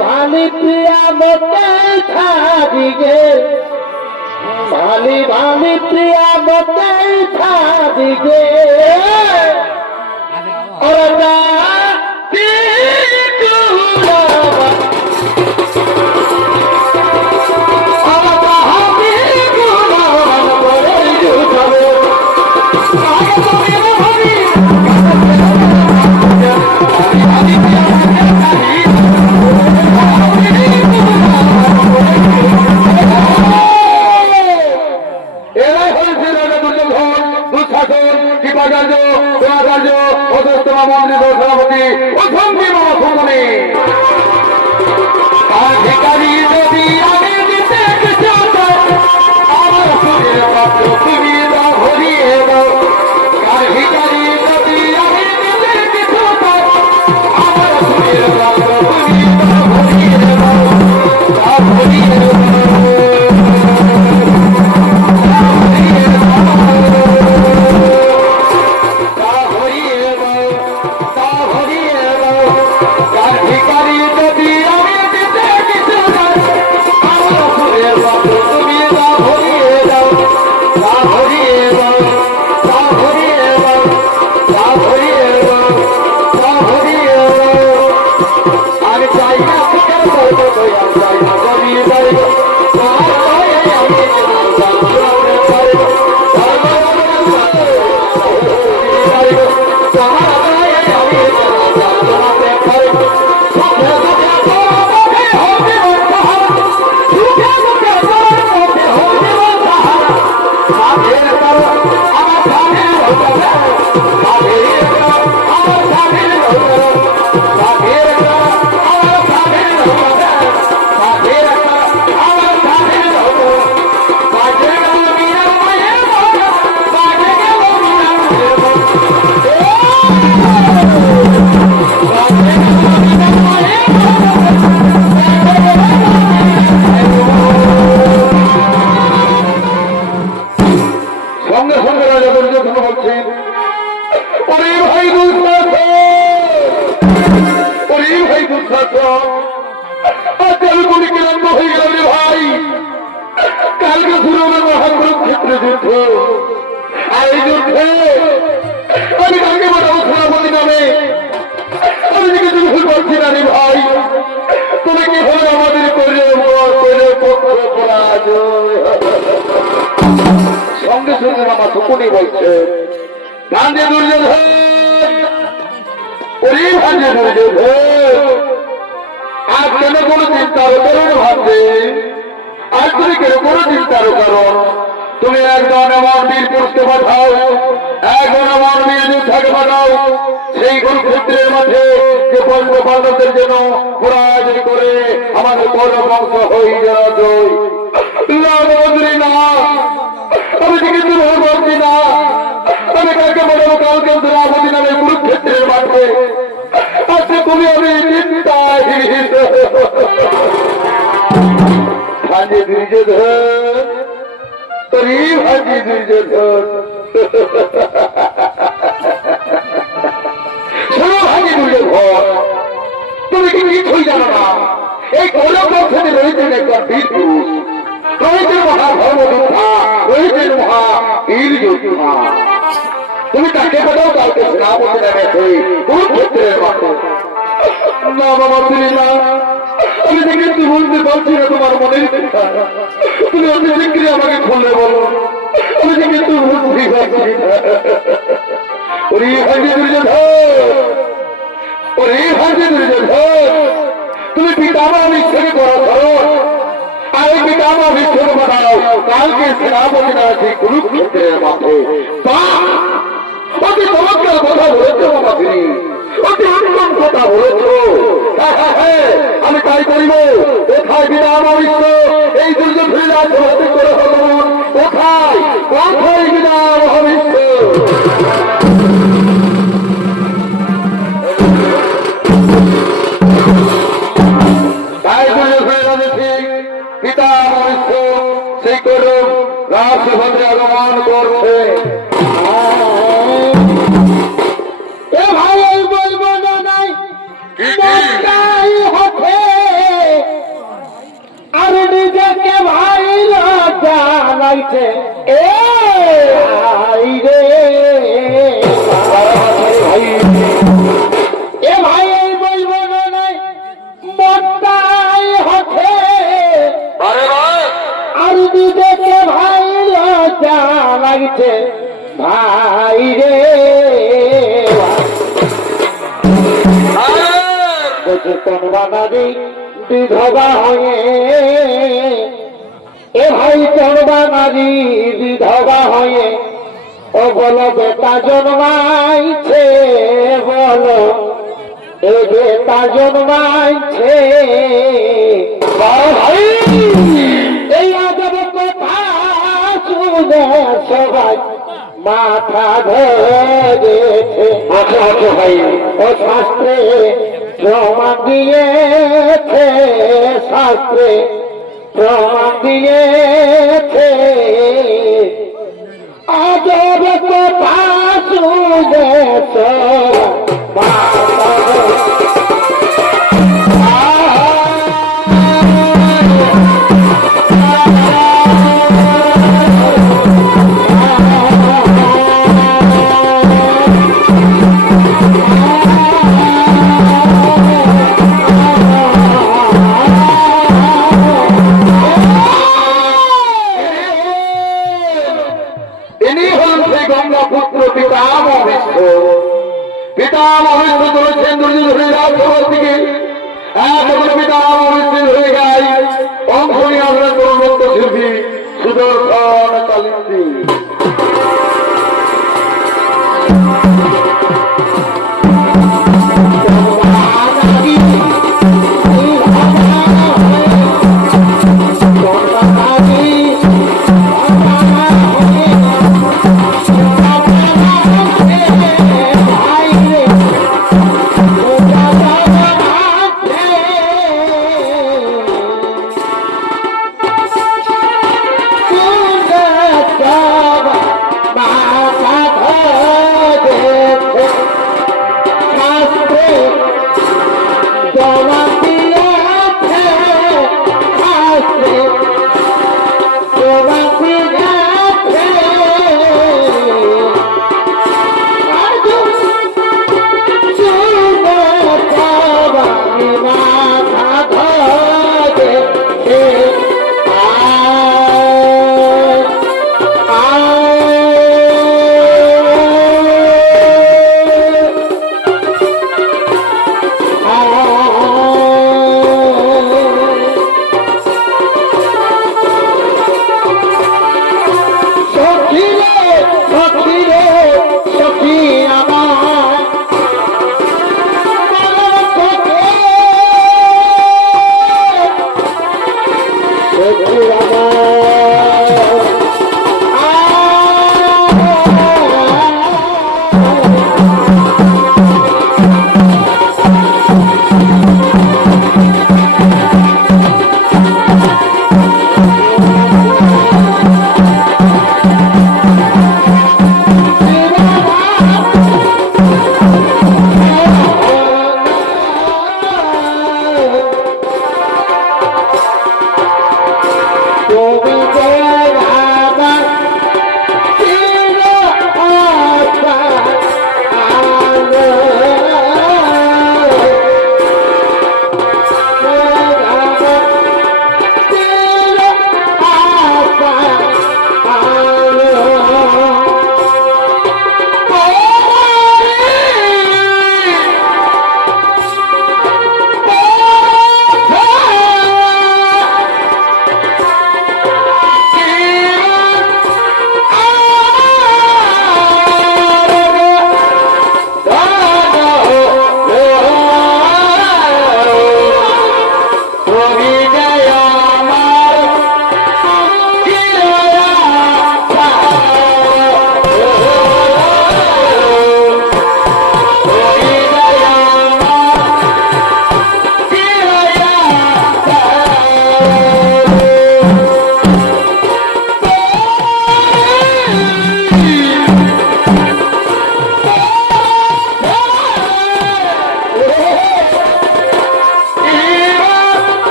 ভালি প্রিয়া মতে ছাড়িগে ভালি ভালি প্রিয়া মতে ছাড়িগে ওরা সঙ্গে সঙ্গে মামা সুকুনি বলছে ভাঞ্জে দুর্যোধন ভাঞ্জে দুর্যোধন আজ কেন কোনো চিন্তার কারণ ভাবছে আজ তুমি কেন কোনো চিন্তার কারণ তুমি একজন আমার বীর পুরুষকে পাঠাও একজন আমার বীর যোদ্ধাকে পাঠাও সেই কুরুক্ষেত্রের মাঠে যে পঞ্চ পাণ্ডবদের জন্য পরাজয় করে আমাদের বড় বংশ হয়ে যাওয়া না আমি কিন্তু বলছি না আমি কাকে বলবো কালকে দ্রৌপদী নামে কুরুক্ষেত্রের মাঠে আজকে তুমি আমি চিন্তায় ভাঞ্জে দুর্যোধন তোরই ভাঞ্জে দুর্যোধন শোনো ভাঞ্জে দুর্যোধন তুমি কি কিছুই জানো না এই কৌরব বংশে রয়েছেন একজন বীর পুরুষ রয়েছেন মহা ধর্মযোদ্ধা রয়েছেন মহা বীর যোদ্ধা তুমি তাকে কোথাও কাউকে সেনাপতি নেমেছে কুরুক্ষেত্রের মাঠে না বাবা তুমি না আমি তো কিন্তু বলতে পারছি না তোমার মনের কথা তুমি অতি শীঘ্রই আমাকে খুলে বলো আমি তো কিন্তু বুঝতে পারছি না ওরে ভাঞ্জে দুর্যোধন ওরে ভাঞ্জে দুর্যোধন তুমি পিতামহ মিথ্যেকে করা ধরো আর ওই পিতামহ মিথ্যেকে বানাও কালকে সেনাপতি আছে কুরুক্ষেত্রের মাঠে অতি চমৎকার কথা বলেছো বাবা তিনি অতি উত্তম কথা বলেছো আমি তাই করিব কোথায় পিতামহ মিথ্য এই দুর্যোধনের রাজনীতি করে ভগবান কোথায় কোথায় পিতামহ মিথ্য সেই করে রাজভদ্রে আগমন করছে ভাই বলবো না নাই হতে লাগছে এ ভাই রে ভাই এ ভাই এই বলবো না নাই মনটাই হচ্ছে আরে ভাই আর দিকে ভাই লজ্জা লাগছে ভাই রে কোন বাঙালি বিধবা হয়ে এ ভাই কোন বাঙালি বিধবা হয়ে ও বলো বেটা জন্মাইছে বলো এ বেটা জন্মাইছে ভাই এই আজব কথা শুনে সবাই মাথা ধরেছে ভাই ও শাস্ত্রে প্রমাণ দিয়েছে শাস্ত্রে প্রমাণ দিয়েছে আজব কথা শুনে ইনি হলেন সেই গঙ্গা পুত্র পিতা বিশ্ব পিতা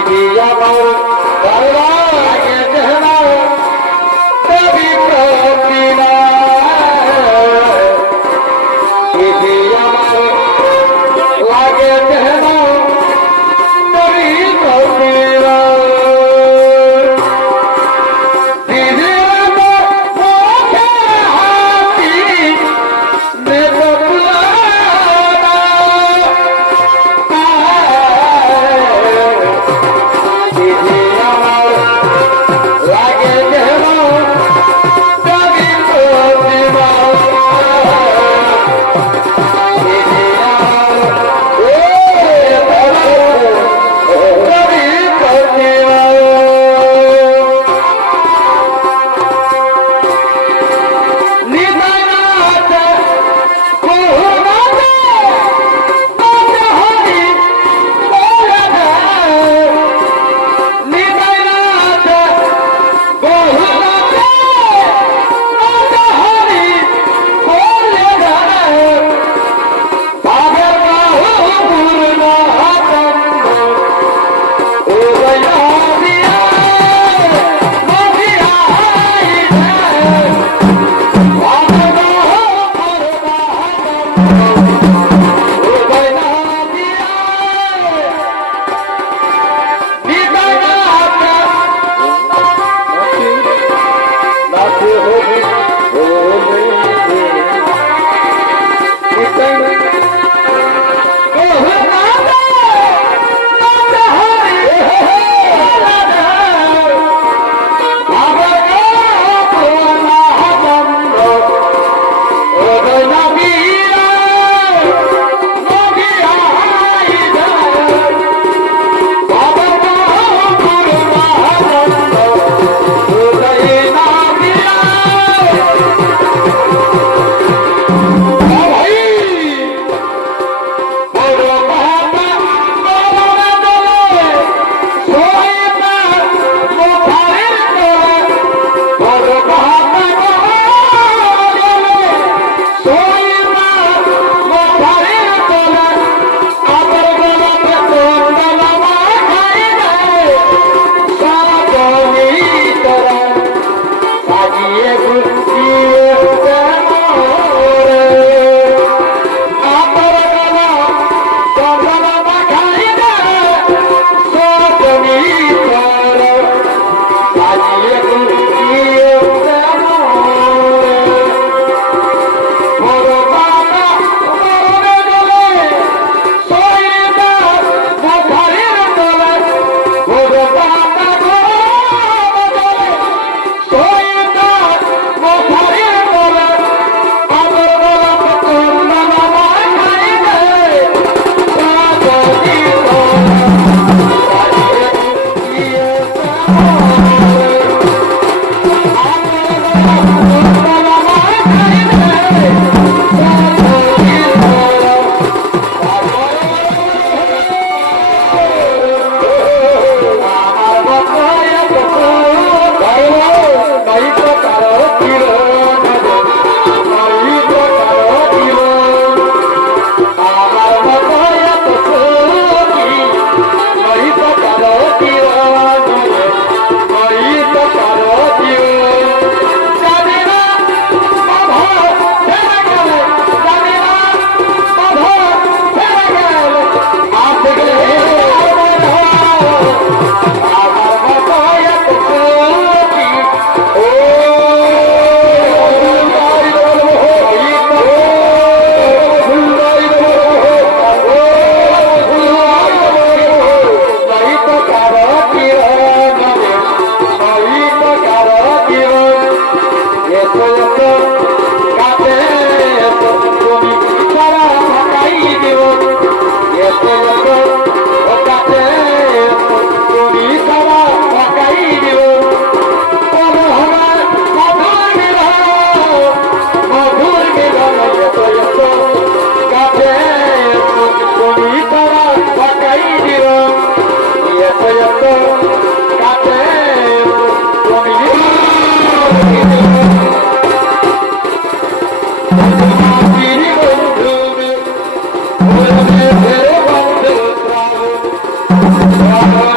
দিদি আমার লাগে দেহনা কবি প্রতিনা দিদি আমার লাগে দেহনা কবি প্রতিনা দিদি আমার মুখে হাতি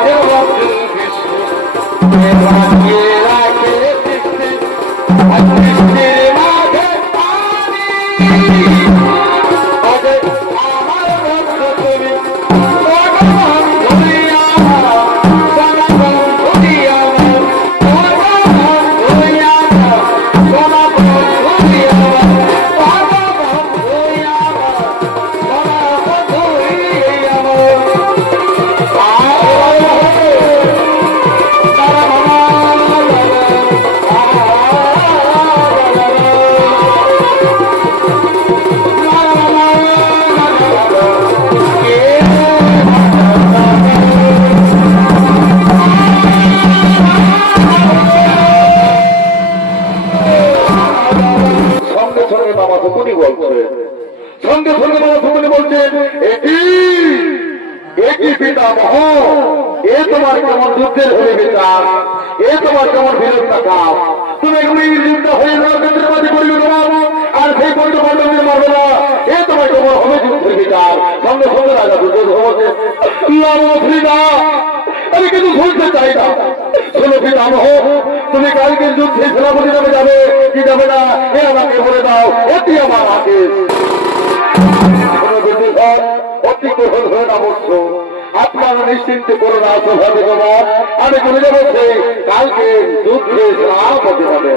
Oh, তুমি এগুলি যুদ্ধ হয়ে নরকেন্দ্রবাদী করবে তোমার আর সেই পণ্য পাণ্ডবদের মারবে না এ তোমার তোমার হবে যুদ্ধের বিচার সঙ্গে সঙ্গে রাজা দুর্যোধন বলছে আমি কিন্তু শুনতে চাই না শোনো পিতামহ তুমি কালকে যুদ্ধে সেনাপতি নামে যাবে কি যাবে না এ আমাকে বলে দাও এটি আমার হাতে অতি গ্রহণ হয়ে না বলছ আপনারা নিশ্চিন্তে করে না সভাবে তোমার আমি চলে যাবো সেই কালকে যুদ্ধে সেনাপতি হবে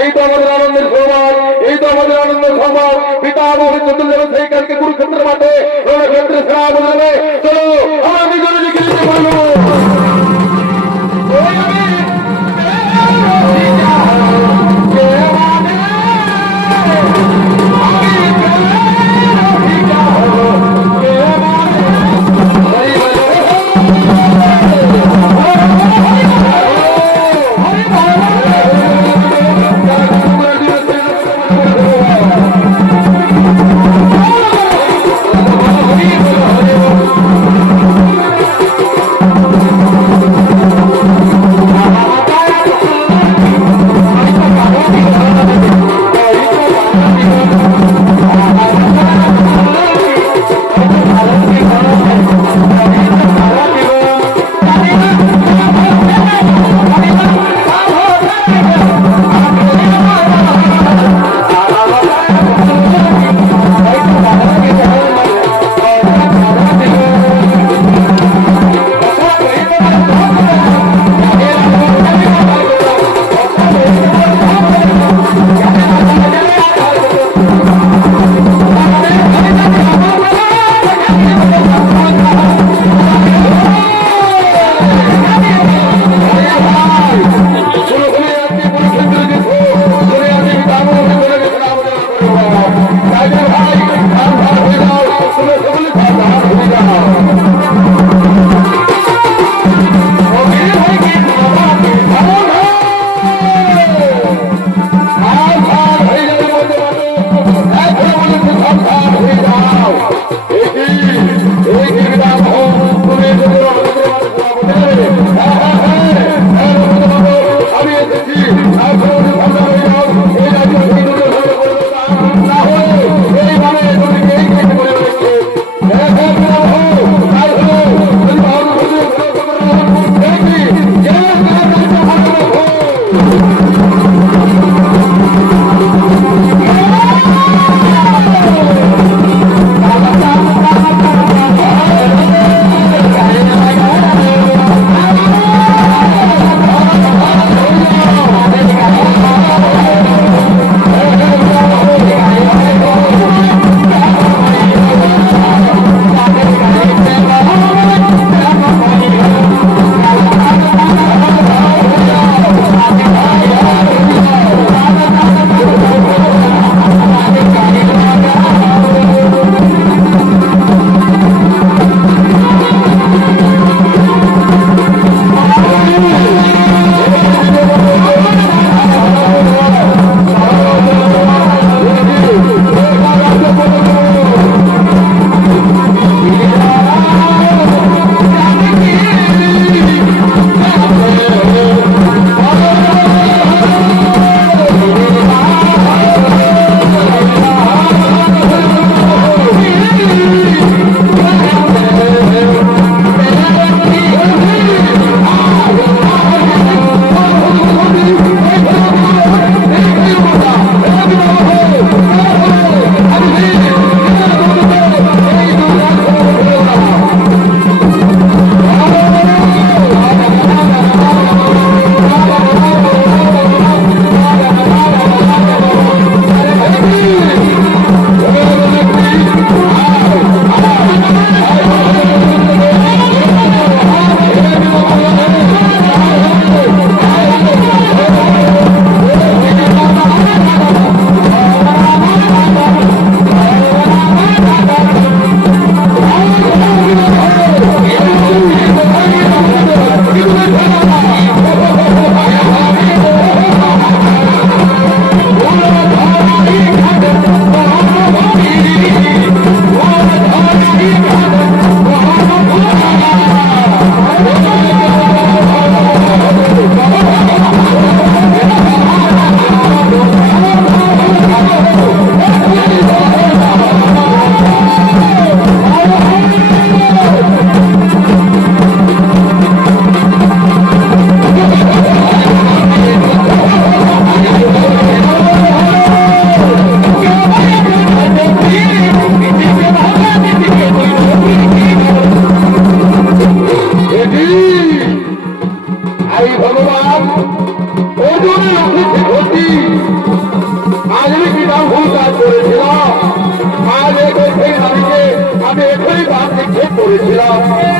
এই তো আমাদের আনন্দের সময় এই তো আমাদের আনন্দের সময় পিতামহ চতুর্থ যাবে সেই কালকে কুরুক্ষেত্রের মাঠে রণক্ষেত্রে সেনাপতি হবে চলো আমরা নিজের দিকে যেতে পারবো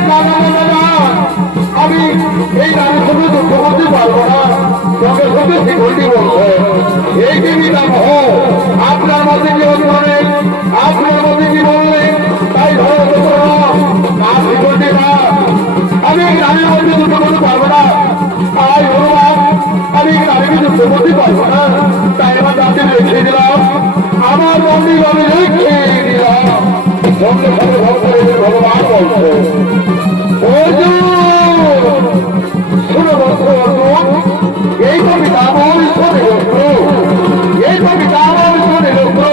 না না না না না, আমি এই নামের সঙ্গে যুদ্ধ করতে পারবো না, সঙ্গে সঙ্গে শিকলটি বলবো এই যে পিতামহ আপনার মধ্যে কি বললেন, আপনার মধ্যে কি বললেন তাই ধরো না শিকলটি না, আমি এই নামের মধ্যে যুদ্ধ করতে পারবো না, তাই ভগবান আমি এই নামে যুদ্ধ করতে পারবো না, তাই আমার তাকে রেখে দিলাম, আমার মন্দির আমি রেখে দিলাম। সঙ্গে সঙ্গে ভগবান বলছে শুনে বলছো অর্জুন, এই তো পিতামহ ঈশ্বরের লক্ষ্য, এই তো পিতামহ ঈশ্বরের লক্ষ্য,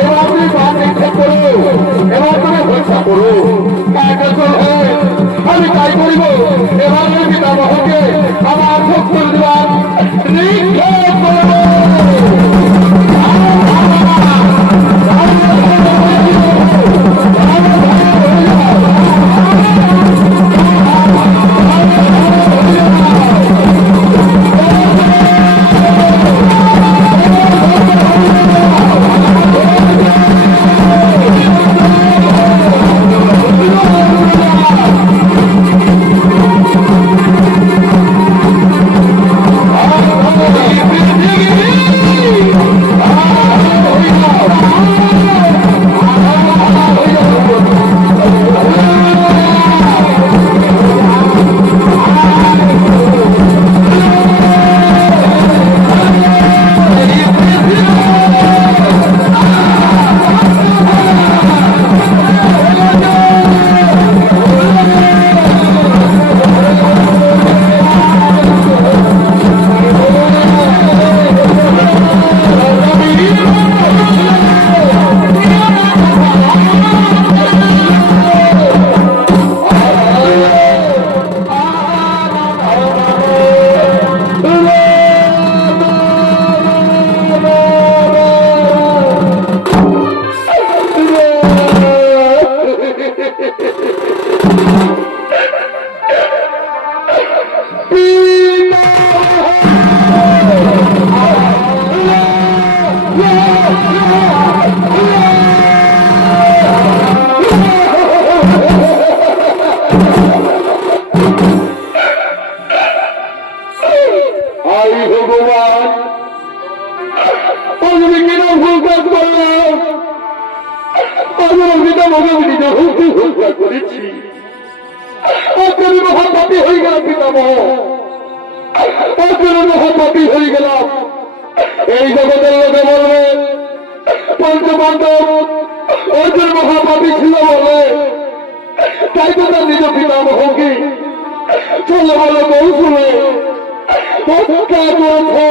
এবার তুমি প্রাণ নিক্ষেপ করো, এবার তুমি পরীক্ষা করো, আমি তাই করিব, এবার আমি পিতামহকে আমার শক্তি দিলাম নিক্ষেপ করবো। এই জগতের লোকে বলবে পঞ্চপাণ্ডব অর্জুন মহাপাপী ছিল বলে, তাই তো তার নিজ পিতামহকে চলে বলো কৌশলে হত্যা করেছে।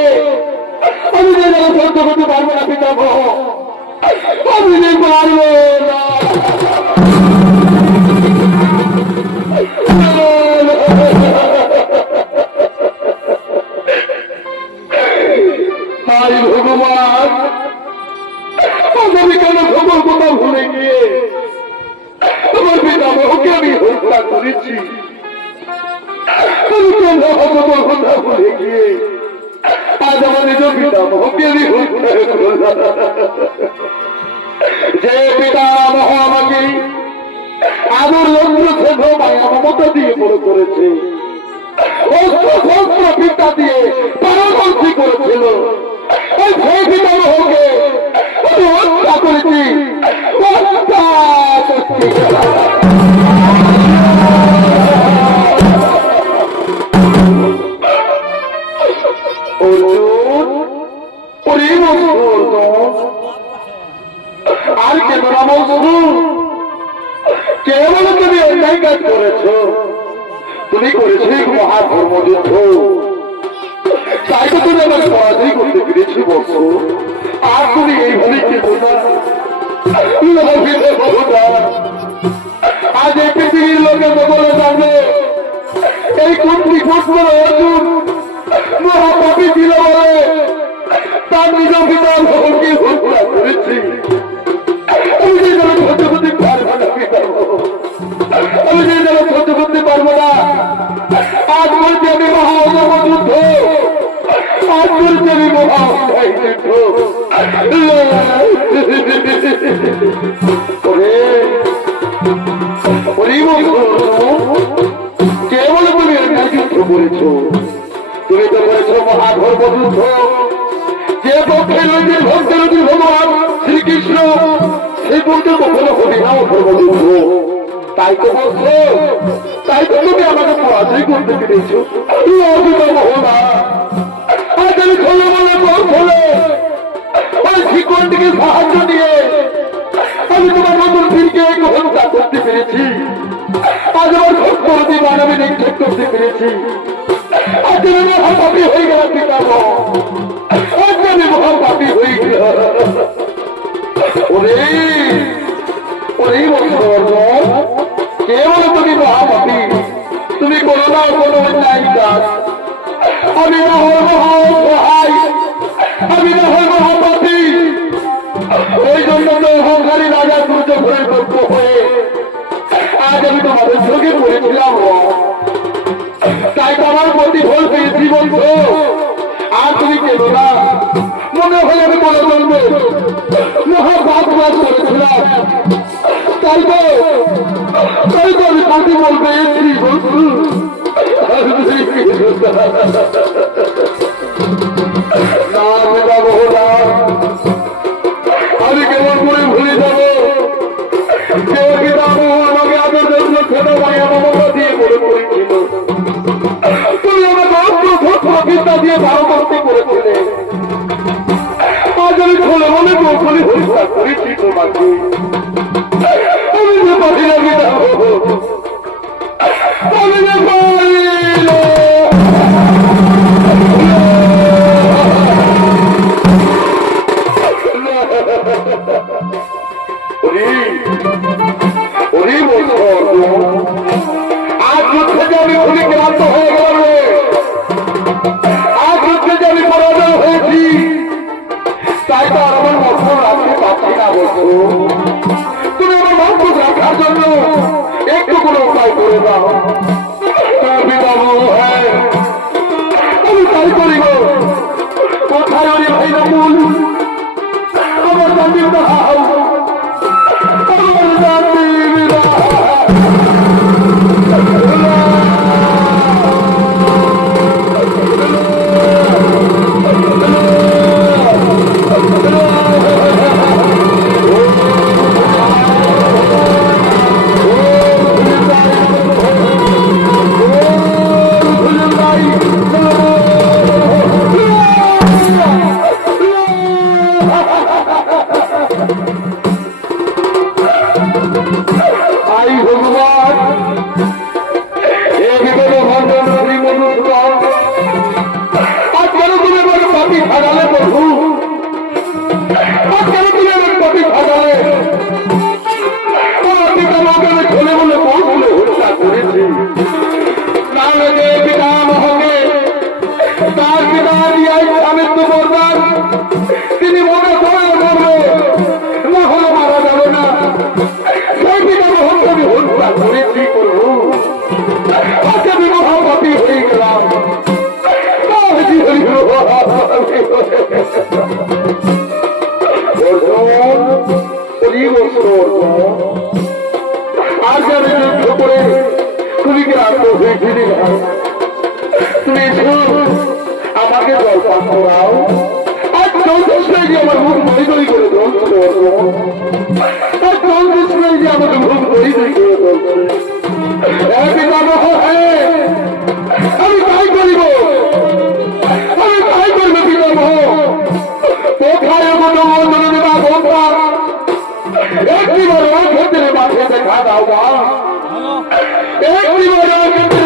আমি যে সহ্য করতে পারবো না পিতামহ, আমি যে পারবো না। ভগবান আমি কেন খবর কথা ভুলে গিয়ে আমার পিতামহকে আমি হত্যা করেছি, আমি কেন খবর কথা ভুলে গিয়ে আজ আমার নিজ পিতামহকে আমি হত্যা করলাম। যে পিতামহ আমাকে আদর লক্ষ্য শেখ মায়া মমতা দিয়ে বড় করেছে, অস্ত্র পিতা দিয়ে পারদর্শী করেছিল, সেই পিতামহকে আমি হত্যা করেছি। আর কেন কেবল তুমি অন্যায় কাজ করেছ, তুমি করেছো মহাধর্মযুদ্ধ, তাই তো তুমি আমার পরাজয় করতে পেরেছি বর্ষ। আর তুমি এইভাবে কেন না, আজ এই পৃথিবীর লোকের বদলে জানবে এই কুন্তি কুষ্মর অর্জুন মহাপাপী ছিল বলে তার নিজ পিতার সকলকে হত্যা করেছি। আমি যে যেন সহ্য করতে পারবো না পিতামহ, আমি যে যেন সহ্য করতে পারবো না। আজ বলছি আমি মহা যুদ্ধ, আজ বলছি আমি মহা যুদ্ধ। ওরে করেছো, তুমি তো করেছো মহাধর্মযুদ্ধ, যে পক্ষে নদীর ভক্তের নদী ভগবান শ্রীকৃষ্ণ, সেই পক্ষে কখনো হবে না ধর্মযুদ্ধ। তাই তো বলছো, তাই তো তুমি আমাকে পরাজয় করতে পেরেছো। আজ আমি খোলে বলে বল খোলে ওই শিকড়টিকে সাহায্য দিয়ে আমি তোমার নতুন ফিরকে হত্যা করতে পেরেছি। আজ আমার ভক্তি মানবে নিক্ষেপ করতে পেরেছি। আজ আমি মহাপাপী হয়ে গেলাম পিতাম, আজ আমি মহাপাপী হয়ে গেল। ওরে ওরে কে বলো তুমি মহাপাপী? তুমি করো না কোনো অন্যায় কাজ। আমি না হল মহাসহায়, আমি না হল মহাপাপী। ওই জন্য তো অহংকারী রাজা সূর্য ঘরের পক্ষ হয়ে আজ আমি তোমাদের চোখে পড়েছিলাম। তাই তো আমার প্রতিফল পেয়েছি বলছো। আর তুমি কেন না? মনে হয় আমি বলে বলবো মহাপাপ করেছিলাম। তাই তো আমি পাতি বল পেয়েছি বলছো। আমি কেমন করে ভুলে যাবো? আমাকে আদর জন্য ছোট ভাই মমতা দিয়ে বলে করেছিল। তুমি আমাকে বিদ্যা দিয়ে ভালো করতে করেছিলে। আজ আমি খোলে বলে গোখলে হত্যা করেছি তোমাকে। আমি যে পাখি লাগি যাবো, আমি যে পাইল আজ যুদ্ধে যে আমি খুবই ক্লান্ত হয়ে গেলাম। আজ যুদ্ধে যে আমি পরাজয় হয়েছি, তাই তো আর আমার মন্ত্র রাখতে পারছি না। বলছো তুমি আমার মন্ত্র রাখার জন্য একটু কোনো উপায় করে দাও। হ্যাঁ আমি তাই করিব। কোথায় ওরে ভাই রামুল, আমার জাতির দাও, আমার জাতির দাও। তিনি মনে করে বলবে না হলে মারা যাবে না। সেই পিতা মহকে আমি হত্যা করে কি করবো? আজকে আমি মহাপাপী হয়ে গেলাম। আর যাবে যুদ্ধ করে তুমি ক্লান্ত হয়েছিল। তুমি আমাকে জলপান করাও। আর চৌত্রিশ যে আমার মুখ বই তৈরি করে চলছে। আর চৌত্রিশ যে আমাকে মুখ বই তৈরি করে চলছে। আমি তাই করিব, আমি তাই করবো পিতামহ। কোথায় একটি বড় ক্ষেত্রে মাঠে দেখা দাও বা একটি বড় ক্ষেত্রে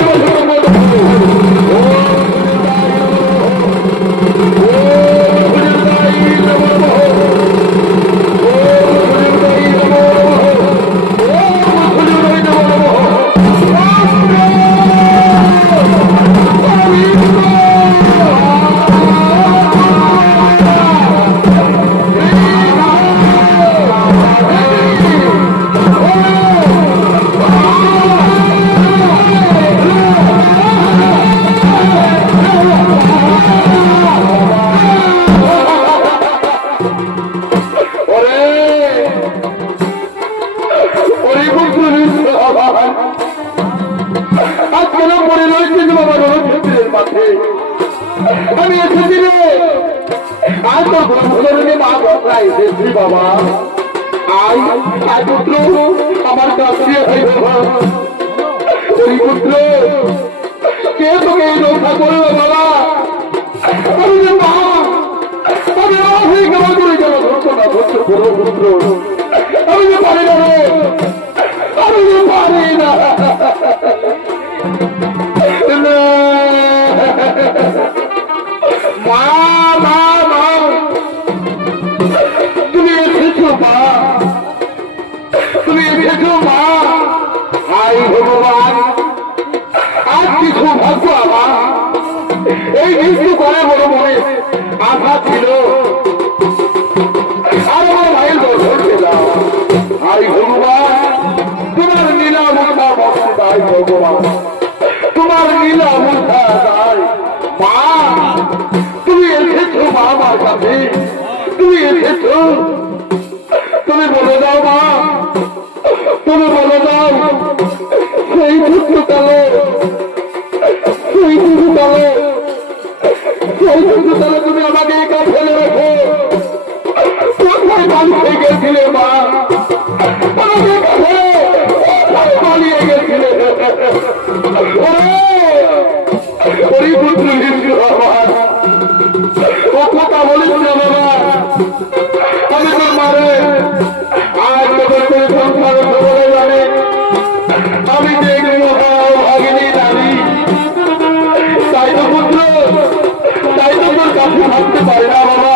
আমি এসেছি রে, আজ তোর বন্ধুরে মা গঙ্গা এসেছি বাবা। আয় আয় পুত্র, আমার কাছে ওই পুত্র, কে তোকে এই রক্ষা করবে বাবা? আমি যে মা, আমি হয়ে কেমন করে যাবো? ধরছো না, ধরছো করবো পুত্র, আমি যে পারি না রে, আমি যে পারি না। মা মা মা, তুমি এসেছো মা, তুমি এসেছো মা। হাই ভগবান, আজ কিছু ভাগ্য আমার, এই মৃত্যু করে বড় মনে আশা ছিল, আর আমার ভাইয়ের দর্শন পেলাম। হাই ভগবান, তোমার নীলা মুখা ভক্ত দায় ভগবান, তোমার নীলা মুখা দায়। মা তুমি এসেছো মা আমার কাছে, তুমি এসেছো, তুমি বলে দাও মা, তুমি বলে দাও সেই পুত্রকালে, সেই পুত্রকালে, সেই পুত্রকালে তুমি আমাকে একা ফেলে রেখো কোথায় পালিয়ে গেছিলে মা? আমাকে একা ফেলে কোথায় পালিয়ে গেছিলে? ওরে পুত্র হিন্দু আমার, ও কথা বলিস না বাবা, আমি তোর মারে আজ তোদের করে সংসার বলে জানে আমি দেখবো ভাগিনী নারী, তাই তো পুত্র, তাই তো তোর কাছে থাকতে পারে না বাবা,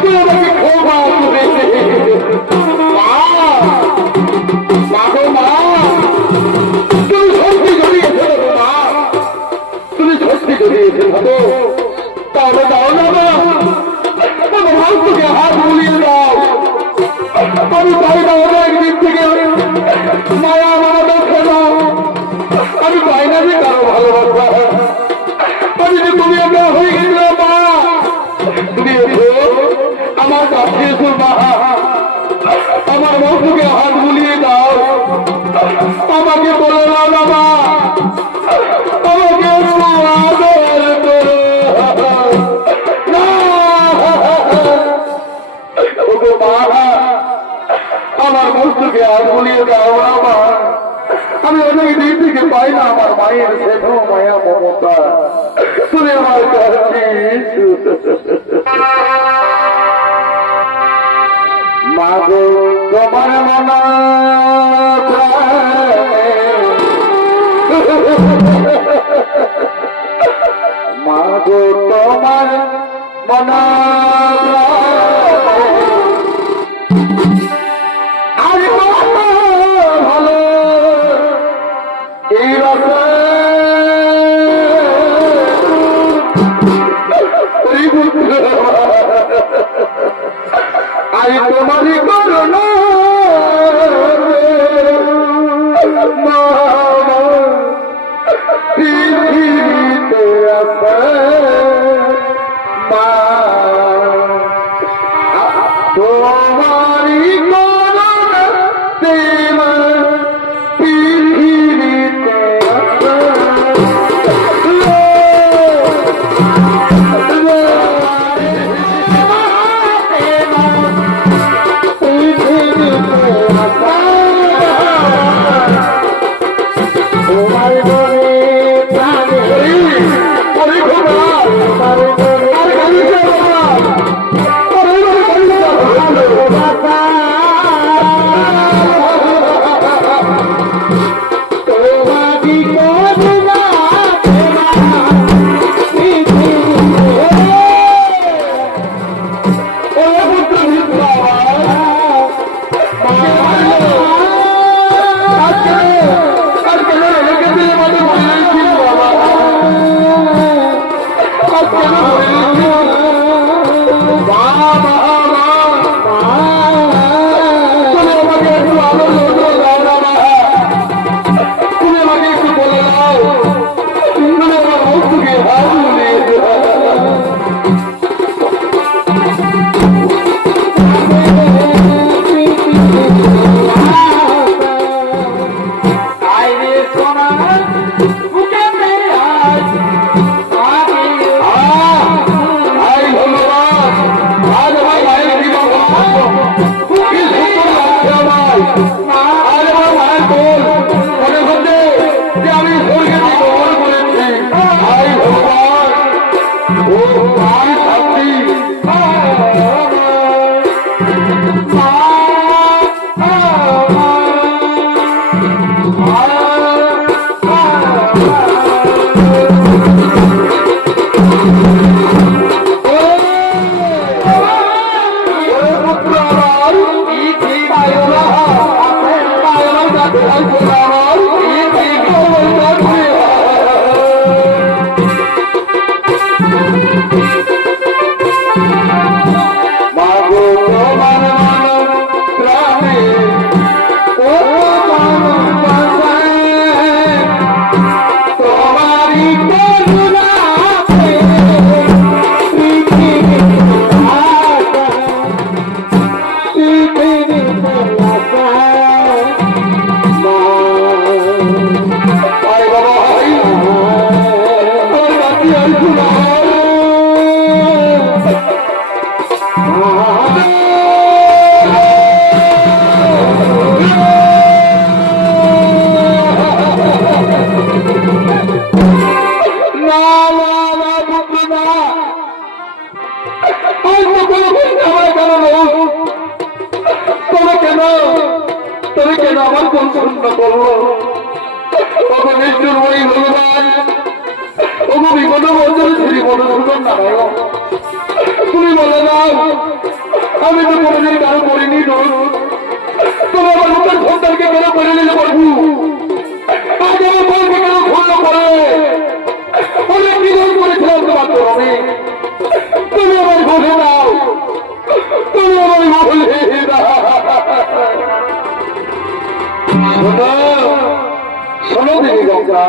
তুই আমাকে ক্ষমা করে দে। মা মা গো মা, তুমি সত্যি জড়িয়েছে মা, তুমি সত্যি জড়িয়েছে ভালো, তাহলে দাও না মা, আমার ভক্তকে হাত বুলিয়ে দাও। আমি চাই না অনেক দিক থেকে মায়া আমার দেখে না, আমি চাই না যে কারো ভালোবাসা, আমি যে তুমি একা হয়ে গেছিল মা, তুমি এসো আমার কাছে এসো মা, আমার ভক্তকে হাত বুলিয়ে দাও, আমাকে বলে দাও না মা, আমাকে আদর করো না। ওগো মা, আমার বস্তুকে হাত বুলিয়ে দাও মা, আমি অনেক দিন থেকে পাই না আমার মায়ের স্নেহ মায়া মমতা, তুমি আমার কাছে মা গো, তোমার মনা মা গো, তোমার মনা আরে ভালো এই আরে তোমারই করোনা পৃথিবীতে আছে মা, তোমারই করোনা দেবা পৃথিবীতে আছে। আমার কোন শূন্য করলো ওকে নিষ্ঠুর ওই ভগবান ওগো বিপদ বন্ধু শ্রী মধুসূদন নারায়ণ তুমি বলে দাও আমি তো কোনোদিন কারো করিনি দোষ তুমি আমার মুখের সন্তানকে কেন করে নিলে প্রভু আজ আমার বলকে কেন ভুল করে অনেক বিধান করেছিলাম তোমার চরণে তুমি আমার বলে দাও তুমি আমার বলে দাও শোনো দেবী গঙ্গা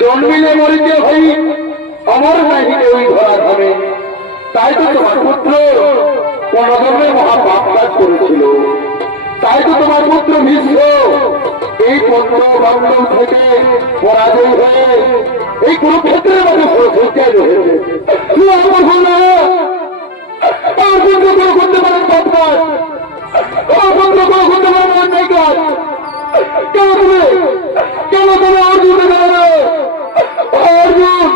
জন্মিলে মরিতে হই অমর নাহিলে ওই ধরা ধামে তাই তো তোমার পুত্র কোনজন্মে মহাপাপ কাজ করেছিল তাই তো তোমার পুত্র ভীষ্ম এই পদ্ম বান্ধব থেকে পরাজয় হয়ে এই কুরুক্ষেত্রের মধ্যে সজ্জায় রয়েছে আমার ভুল না আমার পুত্র কোনো করতে পারেন পাপ কাজ আমার পুত্র কোনো করতে পারেন অন্যায় কাজ কেন তুমি অর্জুনে গেলে অর্জুন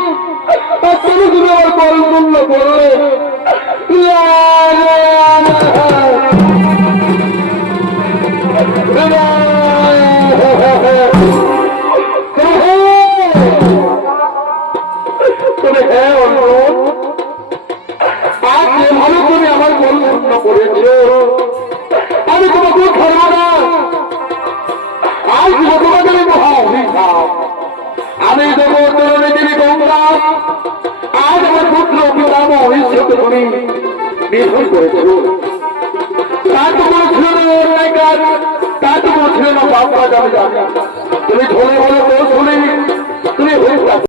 তুমি আমার কল মূল্য করলে তুমি হ্যাঁ অর্জুন আজ যেভাবে তুমি আমার কল মূল্য করেছ আমি তোমাকে ছাড়ব না আজ তোমাদের মহা অভিশাপ আমি দেবো তরণী দেবী গঙ্গা আজ আমার পুত্র পিতাম অভিষেকে তুমি নির্ভর করেছ তার তো কোনো ছিল না অন্যায় কাজ তার তো কোনো ছিল না পাপ কাজ আমি জানি তুমি ধরে বলে কৌশলী তুমি হয়ে